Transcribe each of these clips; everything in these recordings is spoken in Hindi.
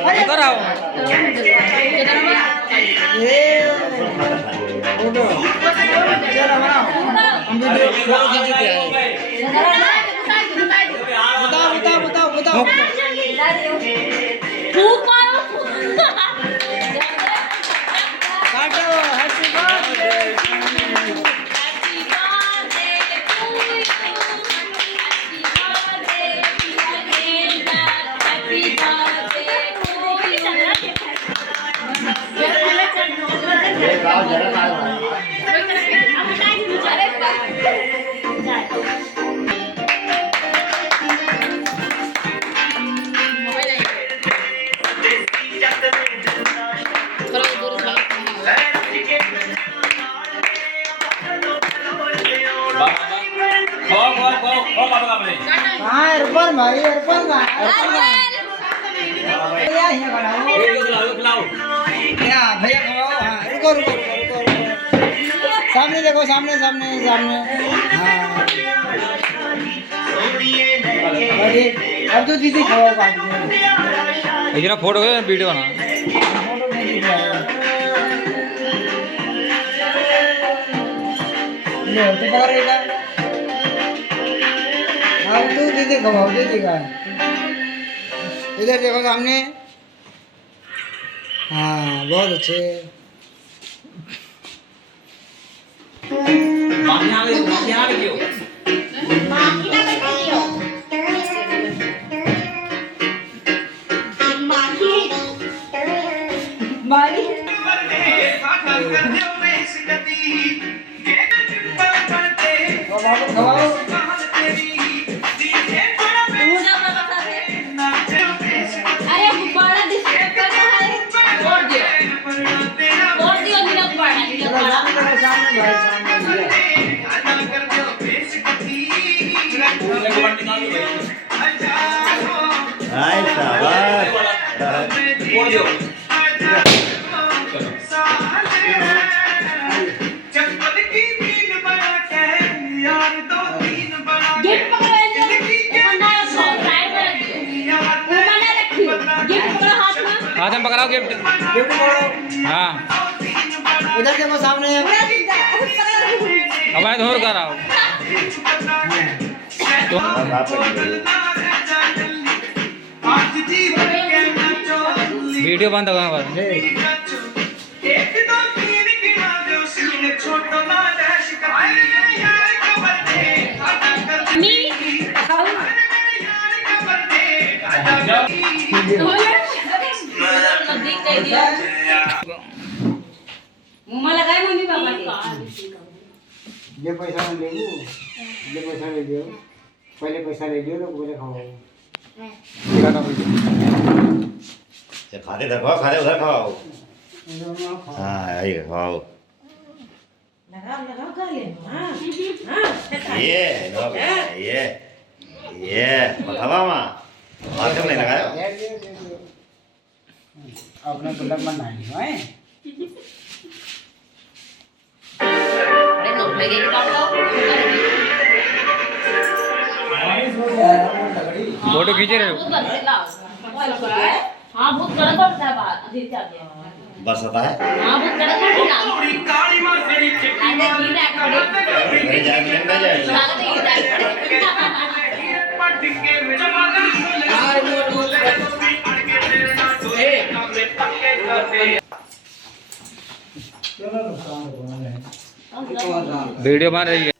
उधर आओ। ये फोटो चलो बनाओ हम वीडियो फोटो खींच के आए बताओ बताओ बताओ बताओ फूक मारो काटो हैप्पी बर्थडे हाँ एयरफोन भाई एयरफोन का भैया यहाँ बनाओ क्या भैया खवाओ हाँ रुको रुको रुको रुको रुको सामने देखो सामने सामने सामने हाँ अरे अब तो दीदी खवाओ काट दो इधर फोटो है वीडियो बना। फोटो नहीं दिखाएगा ले तो पकड़ेगा हाँ तो दीदी खवाओ दीदी का इधर देखो सामने हाँ बहुत अच्छे खवाओ अरे गुब्बारा डिस्ट्रैक्ट कर रहा है छोड़ दियो नीला गुब्बारा नीला चलो गुब्बारा सामने देखो सामने भाई सामने हाय शाबाश गिफ्ट पकड़ो मना सो साइड में रखियो वो मना रखियो गिफ्ट पकड़ो हाथ में हाथ में पकड़ाओ गिफ्ट। गिफ्ट करो हाँ इधर देखो सामने अब मैं धोर कर आओ। वीडियो बंद होगा बस। मी कभी कह दिया मुंह में लगाए मम्मी पापा के ये पैसा मैं ले लूँ ये पैसा ले लियो पहले पैसा ले लियो तो बोले खाओ खाते इधर खाओ खाते उधर खाओ हाँ आई खाओ लगाओ कर ले हाँ ये बतावा माँ मार्कर नहीं लगाया अपना गुल्लक बनना है अरे नोट लगे कि काट लो फोटो खींचे रहे हो। हाँ बहुत कड़क पड़ता है बाहर अभी से आगे बस आता है हाँ बहुत कड़क पड़ता है आगे घी डाल पड़े नहीं जाए नहीं जाए सारा घी डाल वीडियो बन रही है।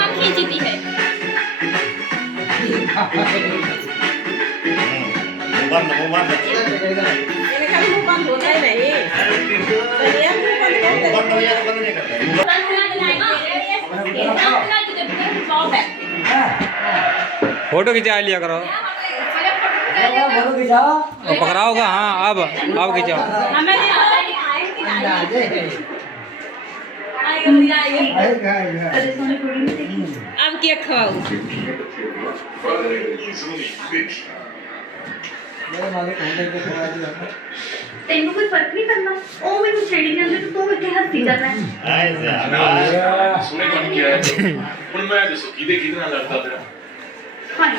हम खींचती है बंद बंद એને ખાલી મું બંધ હોતા નહીં દરિયા મું બંધ હોતા बंद हो जाए बंद नहीं करता फोटो खिंचा लिया करो फोटो खिंचाओ और पकड़ाओगा। हाँ अब खिंचाओ। આમ કેક ખવાવું मेरे मालिक होटल पे खवा दिया तेनू कोई फर्क नहीं करना ओ मेनू छेड़ी जांदे तो तू इत्थे हस्ती करना है ऐसे सुने कौन किया है ਹੁਣ ਮੈਂ ਦੱਸੋ ਕਿਹਦੇ ਕਿਹਦੇ ਨਾਲ ਲੜਦਾ ਤੇਰਾ हां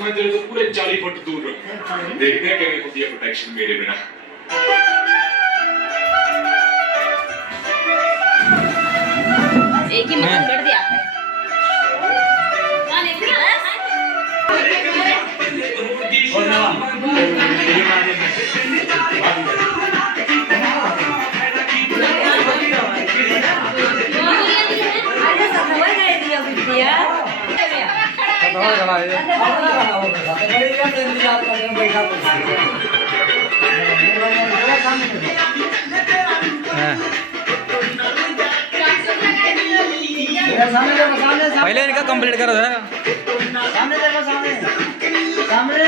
मैं तेरे तो पूरे 40 फुट दूर रहूं देखते हैं कैसे होती है प्रोटेक्शन मेरे बिना એક ही मतलब बढ़ दिया कौन है खड़ा है। इंतजार कर रहे हैं बैठा हाँ। सामने देखो सामने पहले इनका कंप्लीट करो जरा। सामने देखो सामने सामने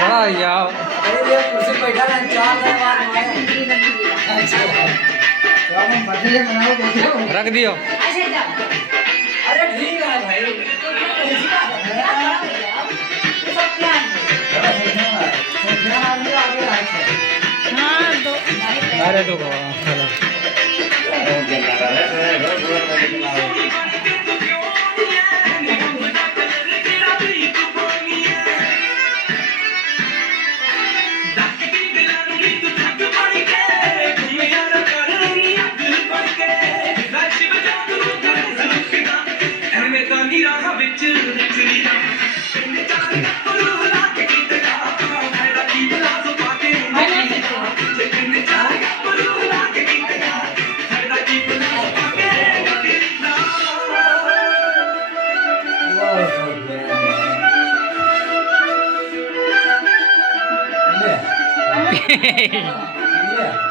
खड़ा यार अरे कुर्सी बैठा है चार बार मारे अच्छा तो हम बर्थडे मनाओ देखो रख दियो। अरे ठीक है भाई अरे तो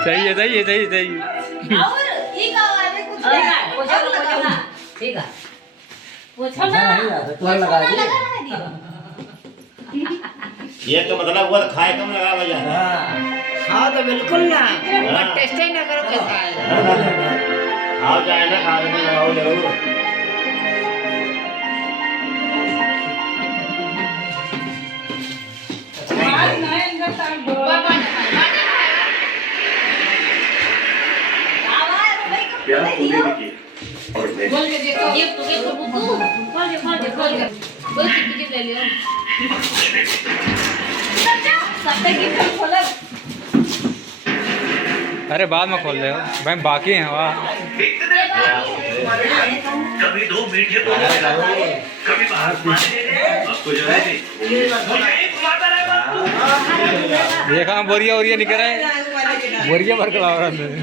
सही है सही है सही है सही है। और ये का है कुछ ठीक है पोछा ना तो लगा दिया ये तो मतलब हुआ खाए कम लगा भैया हाँ तो बिल्कुल ना बट टेस्ट ही ना करो कैसा है आओ जाए ना खा लेने लगाओ जरूर प्यार तूने भी किया और मैं बोल के देखो ये तो बुद्धू खोल दे कोई टिकट ले लियो सत्ता की खोला अरे बाद में खोल ले भाई बाकी हैं वाह कभी दो मीठे बोले कभी बाहर आपको जो है देखा बोरिया वोरिया निकल रहा है बोरिया भर के ला रहा है मेरी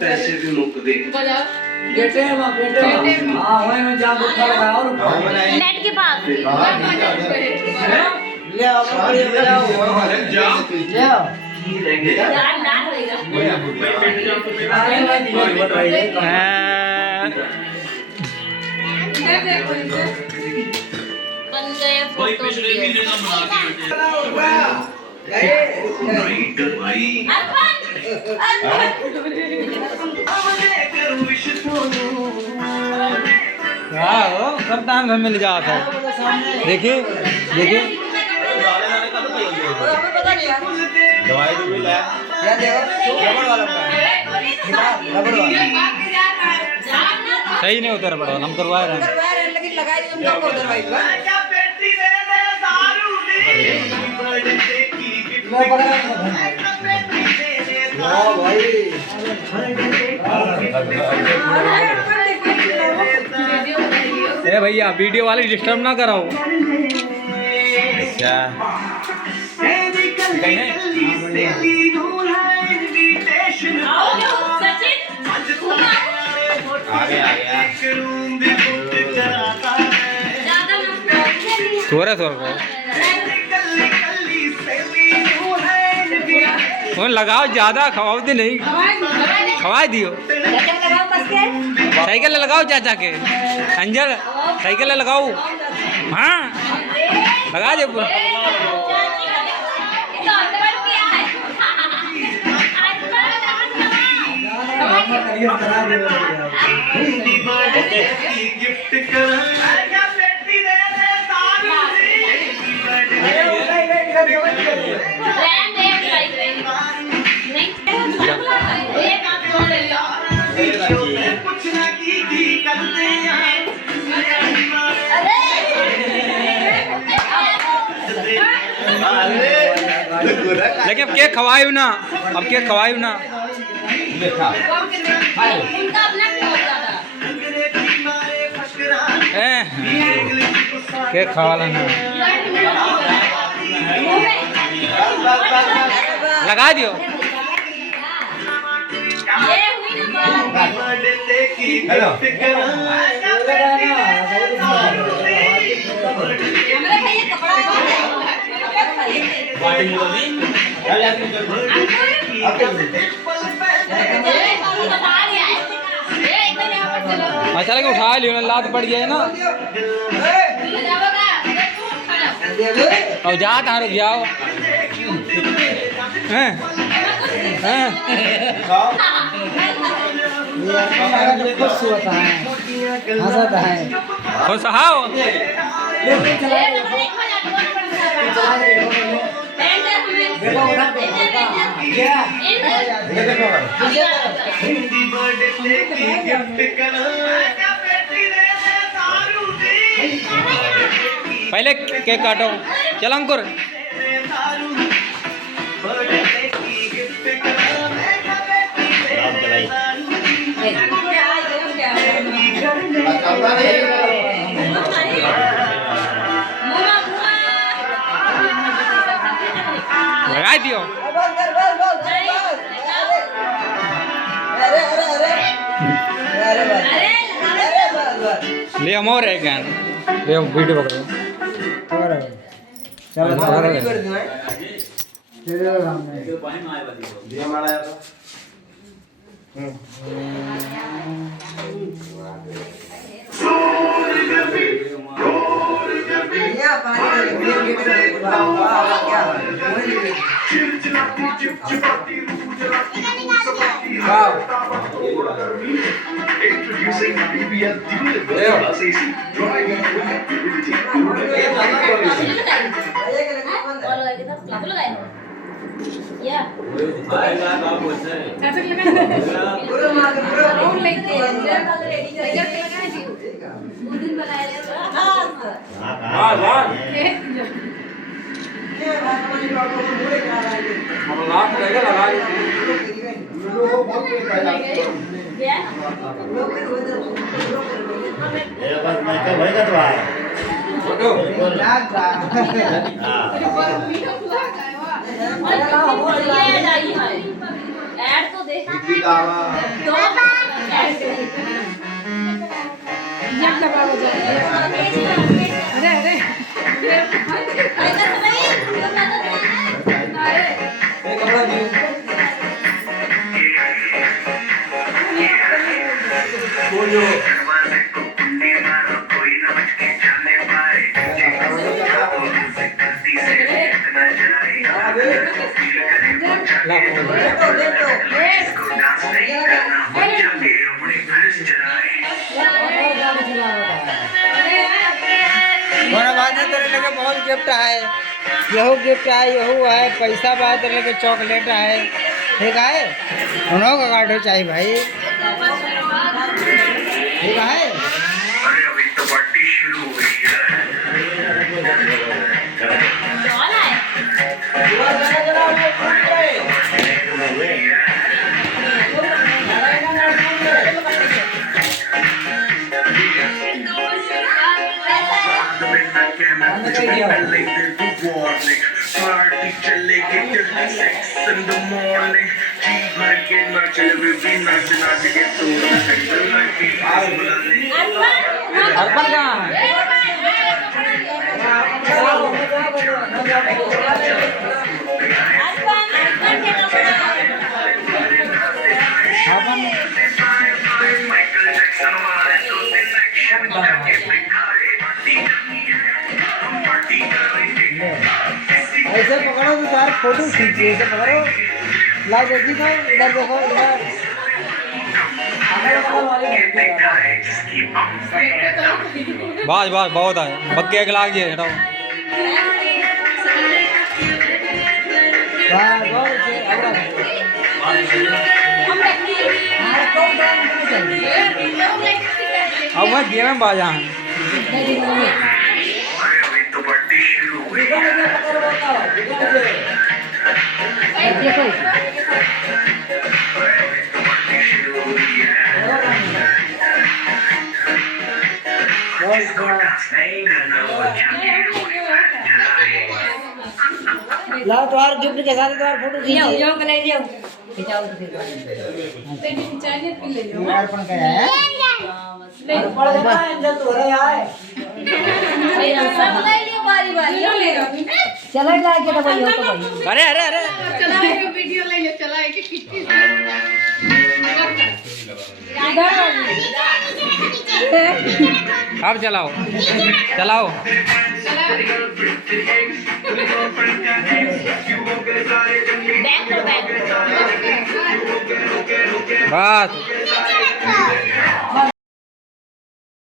पैसे भी लोग दे बेटे हाँ वहीं में जहाँ गुट्ठा लगाओ और नेट के पास ले आओ ले आओ ले आओ यार डाल होएगा हाँ। इधर देखो इधर बन गए भाई फोटो पिछले महीने का बना के हाँ वो करता है घर में ले जाता है। देखिए देखिए हमें पता नहीं यार। दवाई तो मिला यार देखो रबड़ वाला रबड़ वाला सही नहीं उतर पड़ा हम करवा रहे हैं। करवा रहे हैं, लेकिन लगाई तुम सबको उधर भाई लो पकड़ा वाह भाई ए भैया वीडियो वाले डिस्टर्ब ना कराओ। अच्छा आ गया थोड़ा फोन लगाओ ज्यादा खवाओ तो नहीं खवा दियो। साइकिल लगाओ चाचा के अंजल साइकिल लगाओ। हाँ लगा दे पूरा। लेकिन अब केक खवायू ना, अब केक खवायू ना। केक खवाला ना लगा दियो। हेलो अच्छा लेकिन उठा लियो ना, लात पड़ जाए ना। और जा तारो जाओ। हैं हैं खुश होता है हंसता है खुश हाओ। पहले केक काटो। चल अंकुर लगा दियो। ले हम और एक गान ले हम वीडियो पकड़ो। चलो कर दूं है तेरे सामने दिया मारा तो या पानी क्या Introducing BBL Dual AC driving ये बस मैं क्या भाई का तो आया ऐड तो देखा कोई ना बच के चलने कोना बाद में तेरे लगे बहुत गिफ्ट है, यहू गिफ्ट है, यहू है, पैसा बा तेरे लगे, चॉकलेट है, ठीक है, दोनों का कार्ड चाहिए भाई, ठीक है। अरे अभी तो पार्टी शुरू हुई है। कौन है? पार्टी चलेगी till 6 in the morning। जी भर के नाचे भी नाच नाच के तो अर्पण कहाँ है? अपन ऐसे पकड़ो तो यार, फोटो खींचिए, ऐसे पकड़ो, ला देखी तो इधर देखो, इधर बस बस बहुत है, बग्गे एक लाग जे हटाओ। अब मैं गेम में बाजा है। अभी तो पार्टी शुरू हुई लाओ तुम्हारे गिफ्ट के साथ तुम्हारा फोटो खींचिए। अर्पण का है, अर्पण तो रहे आए, सब ले लियो बारी बारी। चला ला के तो भाई हो तो भाई अरे अरे अरे अब चलाओ चलाओ। बैक करो बैक। बस